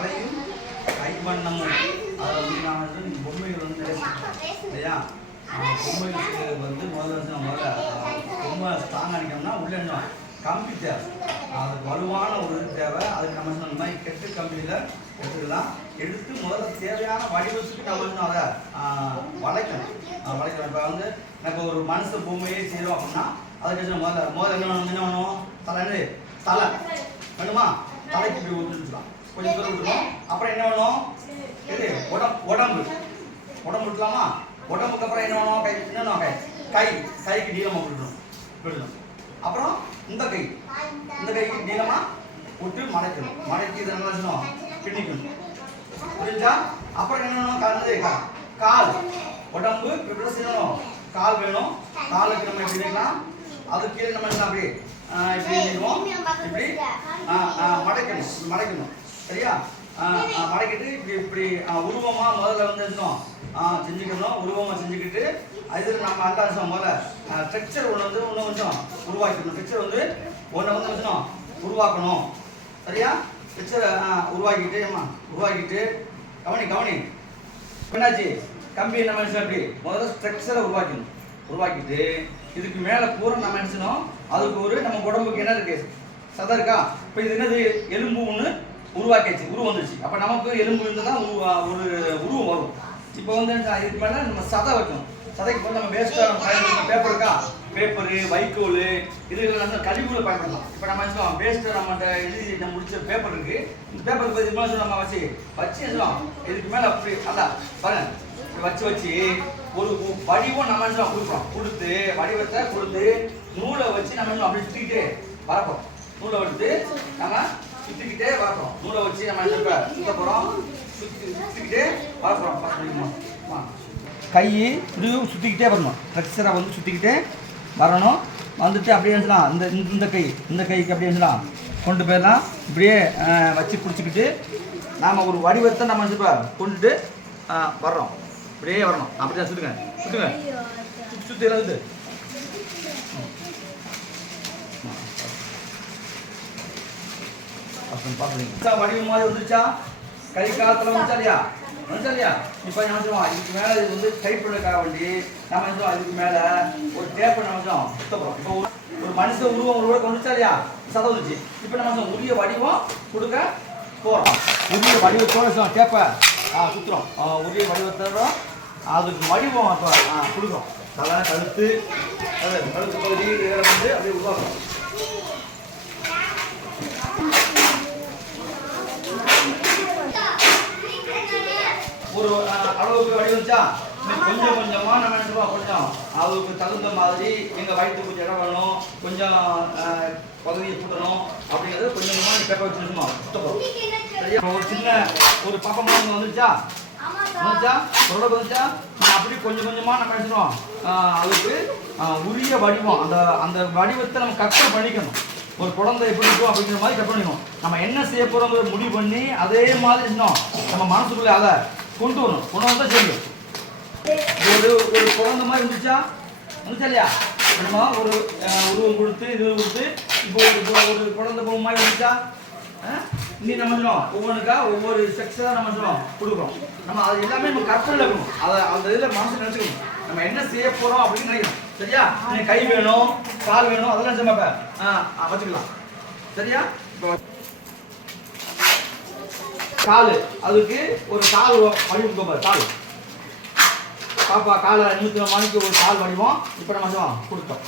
கலையும் கைவண்ணமும் அதை வந்து நான் வந்து பொம்மைகள் வந்து இல்லையா பொம்மைகளுக்கு வந்து முதல்ல ரொம்ப ஸ்ட்ராங் அடிக்கணும்னா உள்ளே என்ன கம்பி தேவை, அதுக்கு வலுவான ஒரு தேவை. அதுக்கு நம்ம சொன்ன மாதிரி கெட்டு கம்பியில் எடுத்துக்கலாம். எடுத்து முதல்ல தேவையான வடிவத்துக்கு நம்ம வந்து அதை வளைக்கணும். இப்போ வந்து எனக்கு ஒரு மனுஷ பொம்மையே செய்கிறோம் அப்படின்னா அதுக்கு முதல்ல என்ன பண்ணுவோம், தலை வேணுமா, தலைக்கு இப்படி விட்டுலாம் கொஞ்சம் தூரம் விட்டுருவோம். அப்புறம் என்ன வேணும், இது உடம்பு விட்டுலாமா, உடம்புக்கு அப்புறம் என்ன வேணும், கை என்னணும், கைக்கு நீளமாக விடணும். அப்புறம் இந்த கைக்கு நீளமாக விட்டு மடக்கி இதை நல்லா செய்யணும், பின்னிக்கணும். புரிஞ்சா? அப்புறம் என்ன வேணும், கால் உடம்பு இப்படி செய்யணும், கால் வேணும். காலுக்கு நம்ம எப்படி வைக்கலாம், அது கீழே நம்ம என்ன அப்படி இப்படி செய்வோம், இப்படி மடக்கணும். சரியா? மடக்கிட்டு இப்படி உருவமாக முதல்ல வந்து செஞ்சுக்கணும். உருவமாக செஞ்சுக்கிட்டு அதில் நம்ம அண்டாசம் முதல்ல ஸ்ட்ரக்சர் ஒன்று கொஞ்சம் உருவாக்கணும். ஸ்ட்ரக்சர் வந்து கொஞ்சம் உருவாக்கணும். சரியா? ஸ்ட்ரக்சரை உருவாக்கிட்டு கவனி என்னாச்சு, கம்பி என்ன மனுஷன் அப்படி முதல்ல ஸ்ட்ரக்சரை உருவாக்கிட்டு இதுக்கு மேலே பூரா நம்ம நினைச்சணும். அதுக்கு ஒரு நம்ம உடம்புக்கு என்ன இருக்கு, சதை இருக்கா. இப்போ இது என்னது, எலும்பு ஒன்று உருவாக்கிச்சு, உருவம் வந்துச்சு. அப்போ நமக்கு எலும்பு இருந்தால் தான் ஒரு உருவம் வரும். இப்போ வந்து இதுக்கு மேலே நம்ம சதை வைக்கணும். சதைக்கு வந்து நம்ம வேஸ்ட்டாக பயன்படுத்தணும். பேப்பர் இருக்கா, பேப்பரு, வைக்கோல், இதுகள் வந்து கழிவுகளை பயன்படுத்தலாம். இப்போ நம்ம என்ன வேஸ்ட்டாக நம்மகிட்ட எழுதி நம்ம முடிச்ச பேப்பர் இருக்கு, இந்த பேப்பர் பற்றி மேலே நம்ம வச்சு இதுக்கு மேலே அப்படி அதான் பாருங்க, வச்சு ஒரு வடிவம் நம்ம என்ன கொடுக்குறோம். வடிவத்தை கொடுத்து நூலை வச்சு நம்ம என்ன அப்படி சுற்றிக்கிட்டே வரப்போம். நூலை எடுத்து நம்ம சுற்றிக்கிட்டே வரப்போம். நூலை வச்சு நம்ம என்ன சுற்ற போகிறோம், சுற்றிக்கிட்டே வரப்போகிறோம். கை இப்படியும் சுற்றிக்கிட்டே வரணும். ஸ்ட்ரக்சரை வந்து சுற்றிக்கிட்டே வரணும். வந்துட்டு அப்படியே இருந்துலாம் இந்த கைக்கு அப்படியே இருந்துலாம் கொண்டு போயிடலாம். இப்படியே வச்சு பிடிச்சிக்கிட்டு நாம் ஒரு வடிவத்தை நம்ம கொண்டுட்டு வர்றோம். இப்படியே வரணும். அப்படியே சுற்றுங்க சுற்றி இருந்து வடிவம் மாதிரி வந்துருச்சா, கை காலத்தில் வந்துச்சா இல்லையா? இப்போ என்ன சொல்லுவோம், இதுக்கு மேலே இது வந்து டைப் பண்ணுறதுக்காக வேண்டி நம்ம என்ன சொல்லுவோம், இதுக்கு மேலே ஒரு டேப்பை நம்ம சுத்தப்போம். இப்போ ஒரு மனுஷ உருவம் வந்துச்சா இல்லையா, சதை வந்துச்சு. இப்போ நம்ம உரிய வடிவம் கொடுக்க போகிறோம். உரிய வடிவத்தோட டேப்பை சுற்றுறோம். உரிய வடிவத்தோட அதுக்கு வடிவம் கொடுக்குறோம். தலை, கழுத்து பகுதி இதில் வந்து அப்படியே உருவாக்குறோம். ஒரு அளவுக்கு வடிவச்சா கொஞ்சம் கொஞ்சமாக நம்ம என்ன சொல்லுவோம், கொஞ்சம் அதுக்கு தகுந்த மாதிரி எங்கள் வயிற்று கொஞ்சம் இடம் வரணும், கொஞ்சம் பகுதியை சுற்றணும் அப்படிங்கிறது கொஞ்சம் கொஞ்சமாக பேப்பர் வச்சுருமா சுத்தப்படும். சரியா? ஒரு சின்ன ஒரு பக்கம் வந்துச்சா ஓரளவுக்கு வந்துச்சா, அப்படி கொஞ்சம் கொஞ்சமாக நம்ம எடுத்துருவோம். அதுக்கு உரிய வடிவம் அந்த வடிவத்தை நம்ம கற்பனை பண்ணிக்கணும். ஒரு குழந்தை எப்படி இருக்கும் அப்படிங்கிற மாதிரி கற்பனை பண்ணிக்கணும். நம்ம என்ன செய்ய போகிறோங்கிற முடிவு பண்ணி அதே மாதிரி நம்ம மனசுக்குள்ளே அதை கொண்டு வந்தால் செய்யும். ஒரு குழந்தை மாதிரி வந்துச்சா இல்லையா, நம்ம ஒரு உருவம் கொடுத்து இப்போ ஒரு குழந்தை பொம்மை மாதிரி வந்துச்சா, இனி நம்ம ஒவ்வொன்றுக்கா ஒவ்வொரு செக்ஸாக நம்ம கொடுக்குறோம். நம்ம அது எல்லாமே நம்ம கற்பனையில் இருக்கணும். அதை அந்த இதில் மனசு நினச்சிக்கணும். நம்ம என்ன செய்ய போகிறோம் அப்படின்னு நினைக்கணும். சரியா? கை வேணும், கால் வேணும், அதெல்லாம் நம்ம வச்சுக்கலாம். சரியா? இப்போ கால், அதுக்கு ஒரு கால் வடிவம் கால் பாப்பா காலை 100 மணிக்கு ஒரு கால் வடிவம் இப்போ நம்ம கொடுத்தோம்.